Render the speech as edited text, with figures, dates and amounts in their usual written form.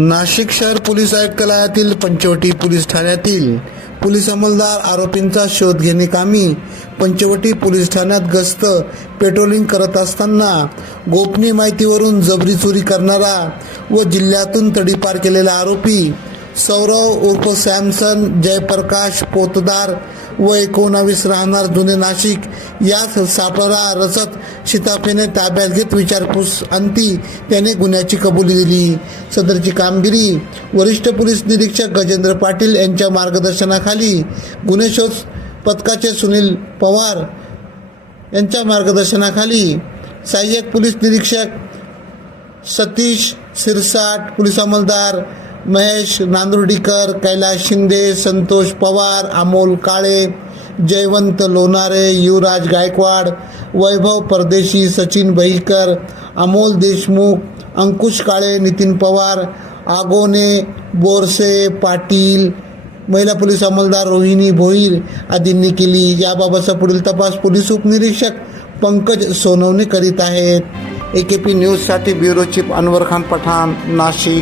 नाशिक शहर police आयुक्तालयातील Panchavati police ठाण्यातील police अंमलदार आरोपींचा शोध घेणे कामी पंचवटी पोलीस ठाण्यात गस्त पेट्रोलिंग करत असताना गोपनीय माहितीवरून जबरी चोरी करणारा व जिल्ह्यातून तडीपार केलेला आरोपी सौरव उर्फ सॅमसन जयप्रकाश पोतदार व 19 राहणार जुने नाशिक यास सापळा रचत शिताफेने ताब्यात घेत विचारपूस अंती त्याने गुन्ह्याची कबुली दिली। सदरची कामगिरी वरिष्ठ पोलीस निरीक्षक गजेंद्र पाटील यांच्या मार्गदर्शनाखाली गुन्हे शोध पथकाचे सुनील पवार यांच्या मार्गदर्शनाखाली सहाय्यक पोलीस निरीक्षक सतीश सिरसाट, पोलीस अंमलदार महेश नांदुर्डीकर, कैलास शिंदे, संतोष पवार, अमोल काळे, जयवंत लोणारे, युवराज गायकवाड, वैभव परदेशी, सचिन बहिकर, अमोल देशमुख, अंकुश काळे, नितीन पवार, आगोने, बोरसे, पाटील, महिला पोलीस अंमलदार रोहिणी भोईर आदींनी केली। याबाबतचा पुढील तपास पोलीस उपनिरीक्षक पंकज सोनवणे करीत आहेत। AKP न्यूजसाठी ब्युरो चीफ अनवर खान पठाण, नाशिक।